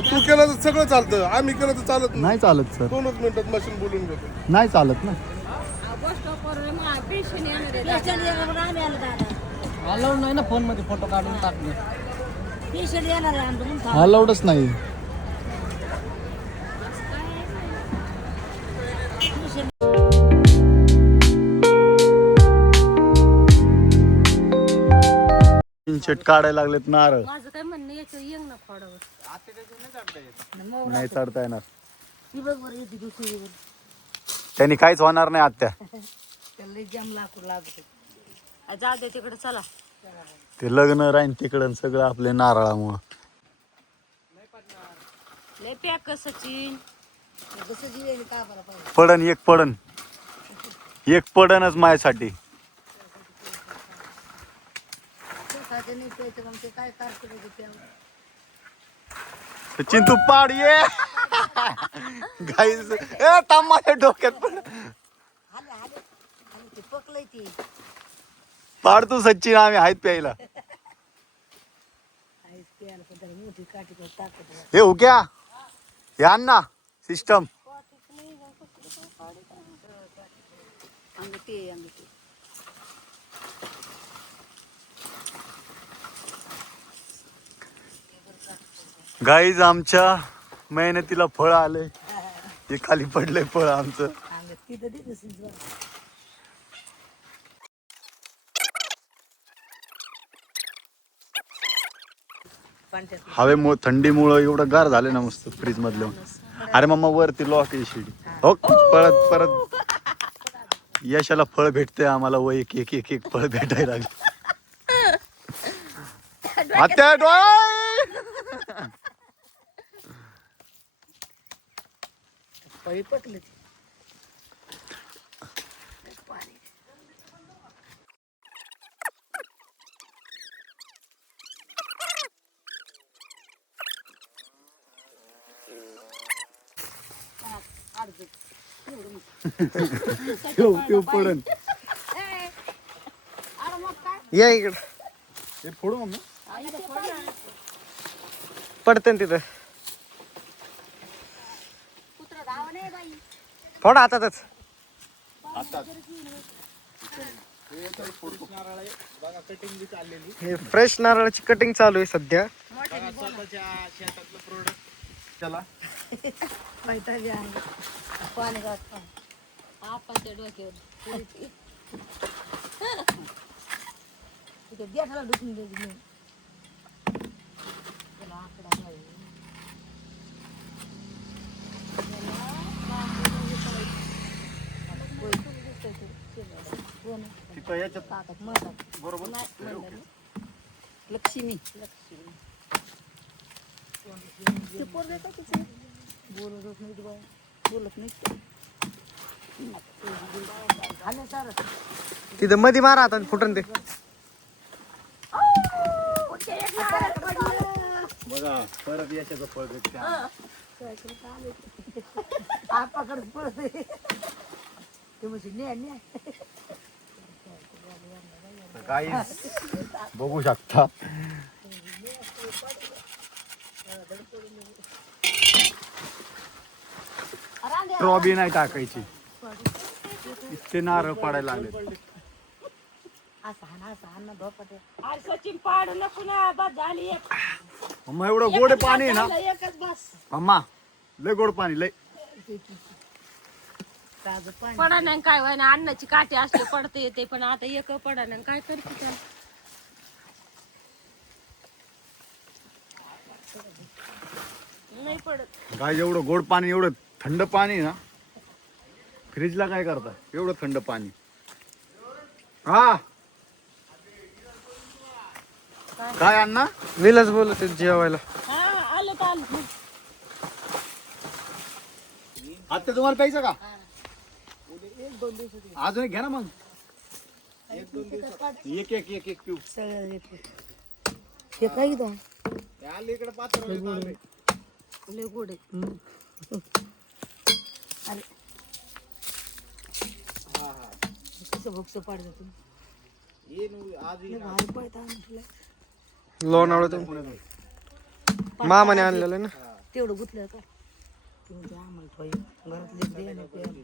तू केलं तर सगळं चालतं, आम्ही केलं तर चालत नाही चालत सर, 2 मिनिटात मशीन बोलून घेतो. नाही चालत ना. अलाउड नाही ना फोन मध्ये फोटो काढून टाकले. अलाउडच नाही. शेट काढायला लागलेत नारळ. माझं काय म्हणणं याचं येंग ना फोडावर. नाही चढता येणार. ती बघ बरं येते दुसरी वर. त्यांनी काहीच होणार नाही आत्या. त्याला लई जाम लाकूड लागत. जाऊ दे तिकडे चला. ते लग्न राहीन तिकडं सगळं आपल्या नारळामुळं. लय पॅक सचिन. कसं जीवन का बरं पाहिजे. पडन एक पडन. एक पडनच माझ्यासाठी. काय कारकडे सचिन तू पाड ये. गाईस ए थांब माझ्या डोक्यात पड. पकलंय ती. पाड तू सचिन, आम्ही आहेत प्यायला. मोठी काठी टाकत. हे हो क्या हे आण ना सिस्टम. अंगठी अंगठी. गाईज आमच्या मेहनतीला फळ आले. हे खाली पडले फळ आमचं. हवेमुळे थंडीमुळे एवढं गार झाले ना मस्त फ्रीज मधलं. अरे मम्मा वरती लॉक आहे शिडी. हो परत परत यशाला फळ भेटते आम्हाला व एक एक एक एक फळ भेटायला लागले. आत्या डोळे पळी पकली. पडन या इकडं हे फोडू मम्मी. पडते तिथं. फोडा हातातच. हे फ्रेश नारळाची कटिंग चालू आहे सध्या. पाणी घात आपाच्या डोक्यावर देठाला ढुकून द्यायची नाही. त्याला आकडा घाल. लक्ष्मी लक्ष्मी बोलत नाही बाबा, बोलत नाही. तिथं मध्ये मारा आता फुटन ते. बघा परत यशाचं फळ भेटते. आपाकडे पळते ते म्हणजे न्या न्या. गाईस बघू शकता ट्रॉबी नाही टाकायची. इतके नारळ पडायला लागले. सचिन पाडू नको ना. बस झाली एक. मम्मा एवढं गोड पाणी आहे ना. एकच बस. मम्मा लय गोड पाणी लय. पडा नाही काय व्हाय ना. अन्नाची काठी असते पडते येते, पण आता एक पडा नाही काय करते त्या. नाही पडत. काय एवढं गोड पाणी, एवढं थंड पाणी ना. फ्रीजला काय करता एवढं थंड पाणी. हा काय अण्णा विलास बोलत जेवायला. हा आलं तर आलं. आता तुम्हाला प्यायचं का. अजून एक घ्या ना मग. एक एक एक एक पिऊ. हे काय इथं इकडे पात्र लय गोड आहे. अरे कसं भोक्स पाडलं तुम्ही. भारी पडता तुला. लोणावळ्यातून मामाने आणलेलं ना. तेवढं गुतलं का तेवढं आम्हाला पाहिजे घरातले दे ना प्यायला.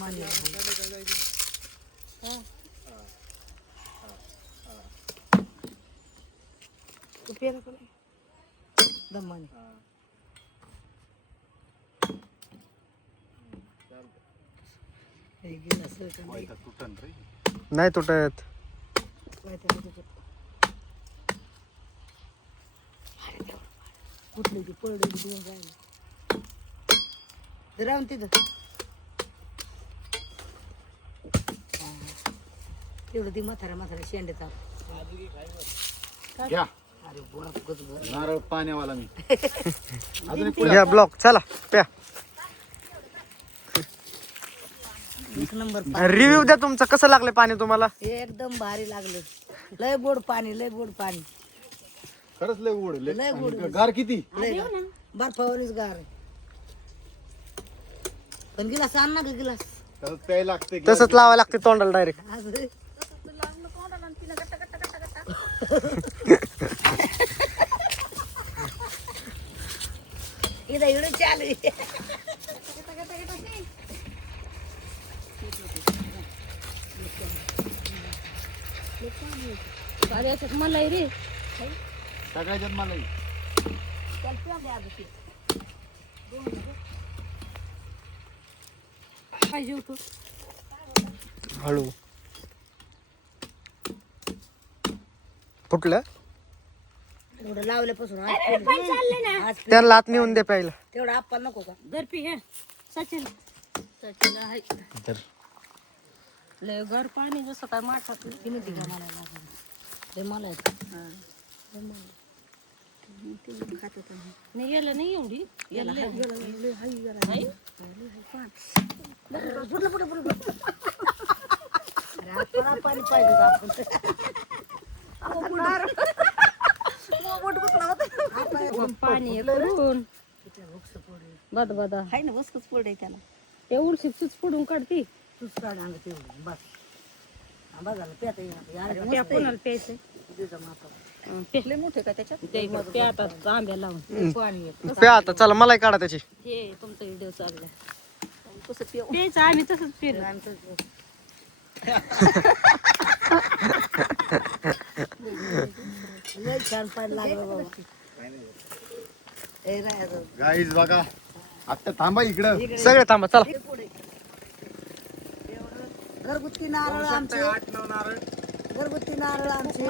मान्य आहे. तू प्यायला का नाही दमाने हे गेलं असं का नाही तुटन रे. नाही तुटत. काय त्याला त्याच्यात. अरे देवा. कुठली ती पळडी देऊन राहिली ते राहून तिथं तेवढं ती म्हाताऱ्या शेंड्याचा घ्या अरे बुडा फुकत घर नारळ पाण्यावाला मी. घ्या ब्लॉक चला प्या. एक नंबर रिव्ह्यू द्या तुमचं कसं लागलं पाणी तुम्हाला. एकदम भारी लागलं लय गोड पाणी खरंच लय गोड लय गोड. गार किती. लय बर्फावरच गार पण गिलास आण ना ग गिलास तसंच प्यायला लागते. तसंच लावा लागते तोंडाला डायरेक्ट. आज इथं इकडे चालू आहे. अरे याच्यात मलाई रे सगळ्याच्यात मला पाहिजे होतो. हळू फुटलं एवढं लावल्यापासून आज पेरलं. आज त्याला लात नेऊन दे प्यायला. तेवढं आपण नको का दर्पी हे सचिन सचिन आहे लय घर पाणी जसं काय माठात किती का मला लागलं ते मला नाही याला नाही एवढी याला लय. नाही? पाणी पाहिजे आपण पाणी हे करून बद बदा आहे ना वस्तूच पडे त्याला ते उलशी चुच पडून काढती. तूच काढ अंग तेवढं बस बघायला पेता येणार त्या कोणाला प्यायचं लय मोठे का त्याच्यात ते मग प्यातात आंब्या लावून पाणी आहे. प्या आता चला मलाई काढा त्याची. हे तुमचा व्हिडिओ चाललाय कसं पिऊ प्यायचं आम्ही तसंच पिलो. लय छान पाणी लागलं बाबा ए नाही आता. गाईज बघा आता थांबा इकडं. सगळे थांबा चला. घरगुती नारळ आमचे घरगुती नारळ आमचे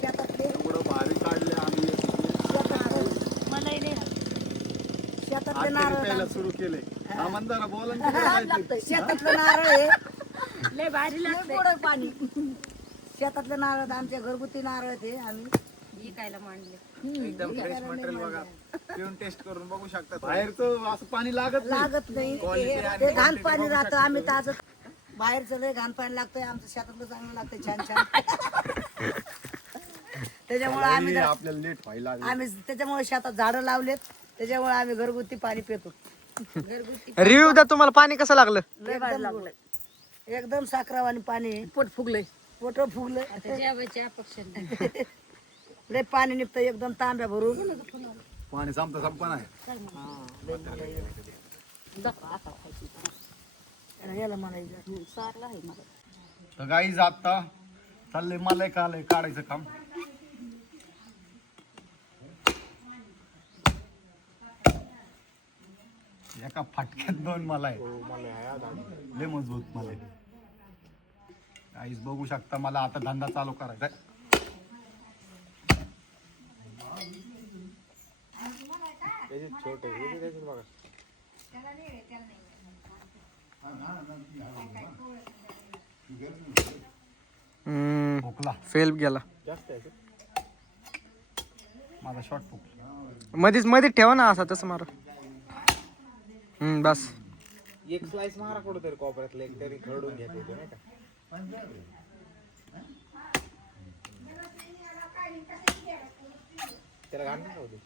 शेतातले एवढं भारी काढले आम्ही. मलाई नाही शेतातले आता नारळ प्यायला सुरू केले. आमदार बोला ना. लागतंय. शेतातलं नारळ आहे लय भारी लय गोड आहे पाणी शेतातले नारळ आमचे घरगुती नारळ ते आम्ही विकायला मांडले. एकदम फ्रेश मटेरियल बघा. पिऊन टेस्ट करून बघू शकता. बाहेरचं असं पाणी लागत नाही. लागत नाही ते घाण पाणी राहतं आम्ही ताज बाहेरचं लय घाण पाणी लागतंय आमचं शेतातलं चांगलं लागतंय छान छान त्याच्यामुळे आम्ही आपल्याला लेट व्हायला लागलं. आम्ही त्याच्यामुळे शेतात झाडं लावलेत त्याच्यामुळे आम्ही घरगुती पाणी पितो घरगुती रिव्ह्यू द्या तुम्हाला पाणी कसं लागलं. एकदम गोड. एकदम साखरावानी पाणी आहे. पोट फुगलंय पोट फुगलंय जेवायची अपेक्षा नाही. लय पाणी निघतं एकदम तांब्या भरून पाणी संपता नाही. याला मला सारला आहे मला. तर गाईज आता चाललंय मलाई काढायचं काम. एका फाटक्यात 2 मलाई लय मजबूत मलाई. गाईज बघू शकता मला आता धंदा चालू करायचा. खोकला फेल गेला. माझा शॉर्ट खोकला. मध्येच ठेवा ना असा तसं मारा. बस एक स्लाइस मारा कुठं तरी कोपऱ्यातलं एक तरी खरडून घेत होतो नाही का. त्याला घाण नाही होते.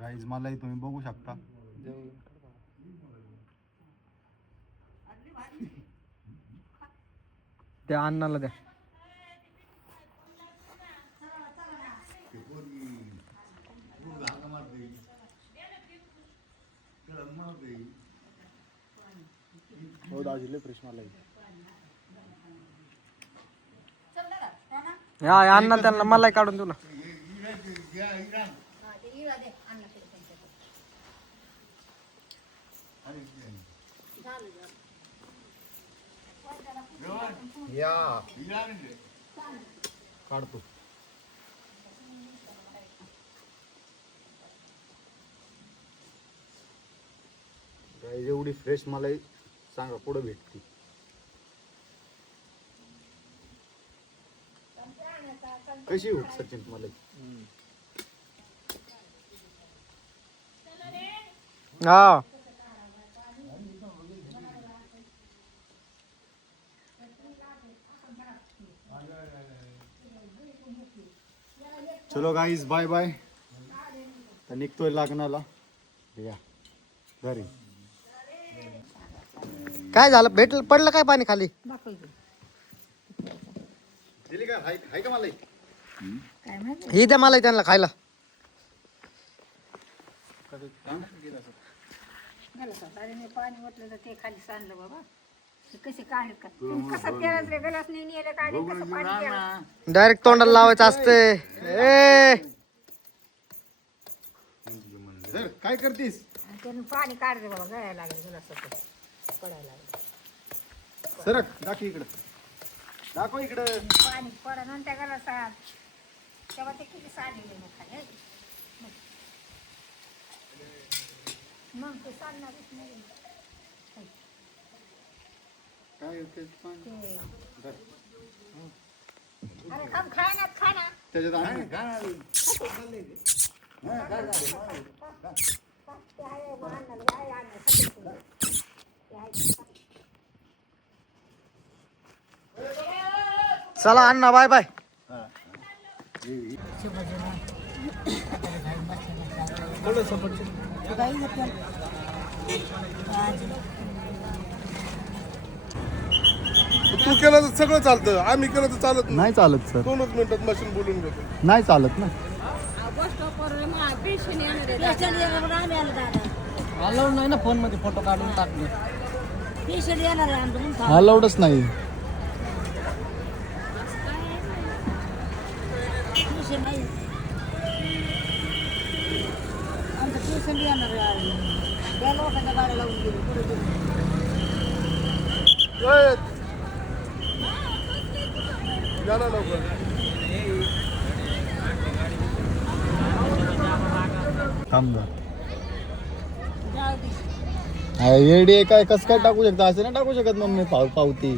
गाईज मलाही तुम्ही बघू शकता. त्या अण्णाला द्या. हो दाजीले फ्रेश मलाई. या अण्णा त्यांना मलाई काढून देऊ ना. या काढतो. गाईज एवढी फ्रेश मलाई सांगा पुढे भेटते. कशी होत सचिन मलाई? हा चलो गाईज बाय बाय. तर निघतोय लग्नाला. या घरी. काय झालं भेटलं पडलं काय पाणी खाली? दिली का? हाय का मलाई? काय माहिती ही द्या मलाई त्यांना खायला. झालं का? अरे मी पाणी ओतलं तर ते खाली सांडलं बाबा. ते कसे काढले का? कसं केलं रे गलास नाही नेलं काढले कसं पाणी केलं? डायरेक्ट तोंडाला लावायचं असते. सर काय करतीस? त्यानं पाणी काढले बाबा गळायला लागलं गलासाचं पडायला लागलं. सरक दाखव इकडं. दाखव इकडं. पाणी पडा त्या गलासात तेव्हा ते किती सांडले ना खाली. मग ते सांडणारच नाही. काय ते अरे खाम खा ना. त्याच्यात चला अण्णा बाय बाय. तू केलं तर सगळं चालतं, आम्ही केलं तर चालत नाही. नाही चालत सर. 2 मिनिटात मशीन बोलून घेतो. नाही चालत ना. अलाउड नाही ना फोन मध्ये फोटो काढून टाकले. पेशंट येणार आहे आमचं अलाउडच नाही. पेशंट नाही. आमचं पेशंट येणार आहे. त्या लोकांच्या गाड्या लावून गेली पुढे गेली. या ना लवकर. थांब. एडी काय कसं काय टाकू शकता? असं नाही टाकू शकत मम्मी पावती.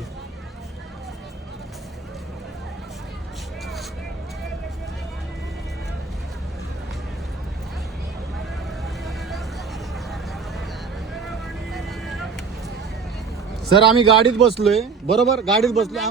सर आम्ही गाडीत बसलोय बरोबर. गाडीत बसलोय.